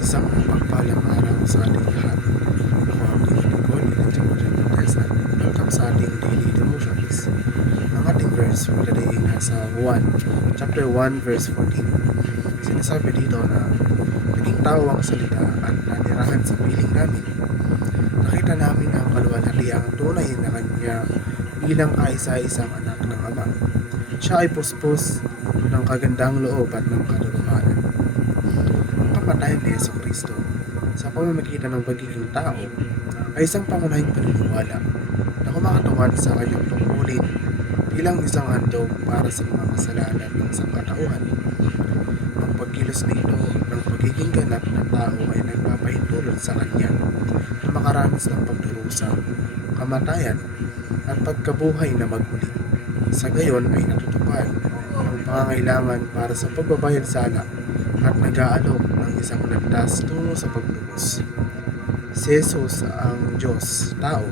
Isang mapagpalang araw sa ating lahat. Ako ang lingkod, Elijah Morgan Valdez, at welcome sa ating daily devotions. Ang ating verse for the day ay nasa chapter 1, verse 14. Sinasabi dito na naging tao ang salita at nanirahan sa piling namin. Nakita namin ang kaluwalhatiang tunay na kanya bilang kaisa-isang anak ng Ama. Siya ay puspos ng kagandang loob at ng katotohanan. Ang kamatayan ni Jesucristo sa pamamagitan ng pagiging tao ay isang pangunahing paniniwala na kumakatawan sa kanyang tungkulin bilang isang handog para sa mga kasalanan ng sangkatauhan. Ang pagkilos nito ng pagiging ganap na tao ay nagpapahintulot sa kanya na makaranas ng pagdurusa, kamatayan at pagkabuhay na magmuli. Sa gayon ay natutupad ang pangangailangan para sa pagbabayad sala at nag-aalok ng isang landas tungo sa pagtubos. Si Jesus ang Diyos, tao,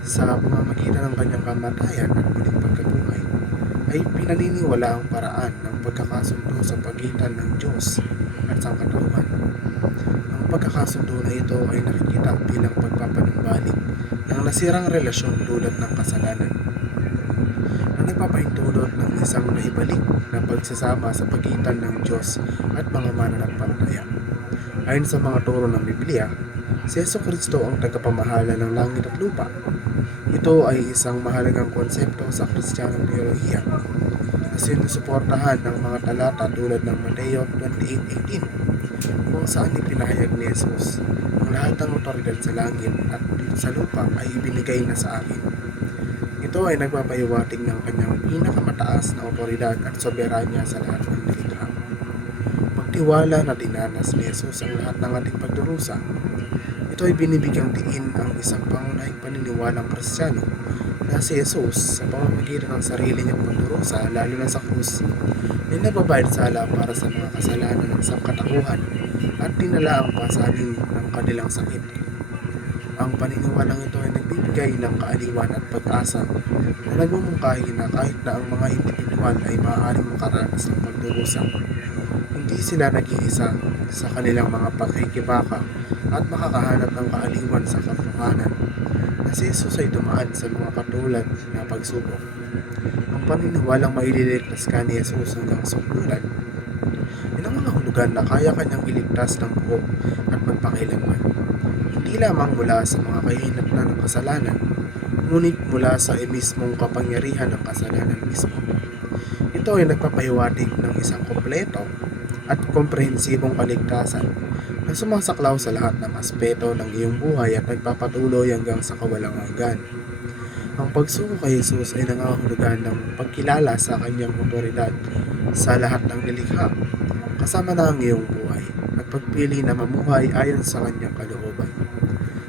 sa pamamagitan ng kanyang kamatayan at muling pagkabuhay, ay pinaniniwala ang paraan ng pagkakasundo sa pagitan ng Diyos at sangkatauhan. Ang pagkakasundo na ito ay nakikita bilang pagpapanumbalik ng nasirang relasyon dulot ng kasalanan, na nagpapahintulot ng isang naibalik na pagsasama sa pagitan ng Diyos at mga mananampalataya. Ayon sa mga turo ng Biblia, si Jesucristo ang tagapamahala ng langit at lupa. Ito ay isang mahalagang konsepto sa Kristiyanong teolohiya na sinusuportahan ng mga talata tulad ng Mateo 28:18, kung saan ipinahayag ni Jesus, ang lahat ng otoridad sa langit at sa lupa ay ibinigay na sa akin. Ito ay nagpapahiwatig ng kanyang pinakamataas na otoridad at soberanya sa lahat ng nilikha. Magtiwala na dinanas ni Jesus ang lahat ng ating pagdurusa. Ito ay binibigyang diin ang isang pangunahing paniniwalang Kristiyano na si Jesus sa pamamagitan ng sarili niyang pagdurusa, lalo na sa krus, ay nagbabayad sala para sa mga kasalanan ng sangkatauhan at dinala ang pasanin ng kanilang sakit. Ang paniniwalang ito ay nagbibigay ng kaaliwan at pag-asa na nagmumungkahi na kahit na ang mga individual ay maaaring makaranas ng pagdurusa, hindi sila nag-iisa sa kanilang mga pakikibaka at makakahanap ng kaaliwan sa katotohanan na si Jesus ay dumaan sa mga katulad na pagsubok. Ang paniniwalang maililigtas ka ni Jesus hanggang sukluran ay ang mga hulugan na kaya kanyang iligtas ng buo at magpakailanman. Hindi lamang mula sa mga kahinatnan ng kasalanan, ngunit mula sa mismong kapangyarihan ng kasalanan mismo. Ito ay nagpapahiwatig ng isang kompleto at komprehensibong kaligtasan na sumasaklaw sa lahat ng aspeto ng iyong buhay at nagpapatuloy hanggang sa kawalang hanggan. Ang pagsuko kay Jesus ay nangangahulugan ng pagkilala sa kanyang otoridad sa lahat ng nilikha, kasama na ang iyong buhay, at pagpili na mamuhay ayon sa kanyang kalooban.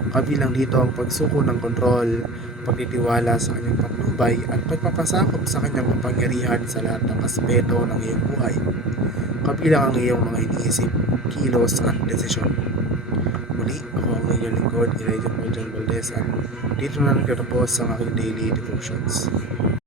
Kabilang dito ang pagsuko ng kontrol, pagtitiwala sa kanyang patnubay at pagpapasakop sa kanyang kapangyarihan sa lahat ng aspeto ng iyong buhay. Kabilang ang iyong mga iniisip, kilos at desisyon. Muli, ako ang inyong lingkod, Elijah Morgan Valdez, at dito na nagtatapos ang aking daily devotions.